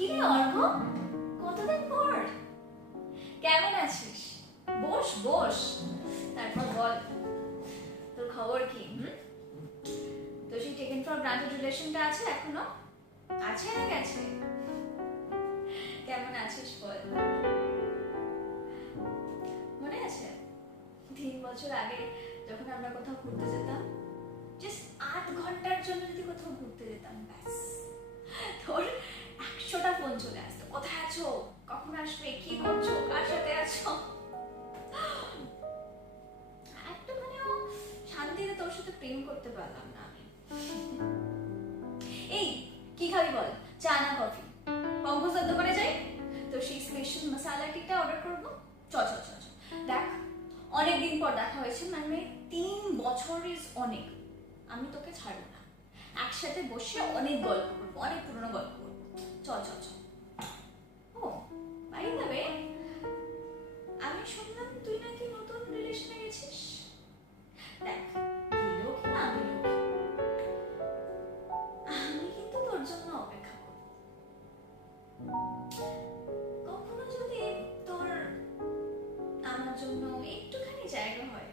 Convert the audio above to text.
কি রে অর্ঘ, কতদিন পর, কেমন আছিস? বস বস, তারপর বল তোর খবর কি? তো সেই টেকেন ফর গ্রান্টেড রিলেশনটা আছে এখনো? আছে না গেছে? কেমন আছিস বল। মনে আছে 3 বছর আগে যখন আমরা কোথাও ঘুরতে যেতাম, জাস্ট 8 ঘন্টার জন্য যদি কোথাও ঘুরতে যেতাম, ব্যাস তোর 100টা ফোন চলে আসতো, কোথায় আছো, কখন আসবে, কি করছো, কার সাথে আছো। একটা মানেও শান্তিতে তোর সাথে প্রেম করতে পারলাম না আমি। এই কি খাবি বল, চা না কফি? পঙ্কজের দোকানে যাই, তো সেই স্পেশাল মশালা টিটা অর্ডার করবো। চ চ চ চ। দেখ, অনেকদিন পর দেখা হয়েছে, মানে 3 বছর ইজ অনেক। আমি তোকে ছাড়বো না, একসাথে বসে অনেক গল্প করবো, অনেক পুরনো গল্প করবো। চ চ চ। ও বাই দ্য ওয়ে, আমি শুনলাম তুই নাকি নতুন রিলেশনে গেছিস। দেখ, গেলেও কি না গেলেও কি, আমি কিন্তু তোর জন্য অপেক্ষা করবো। কখনো যদি তোর আমার জন্য একটুখানি জায়গা হয়,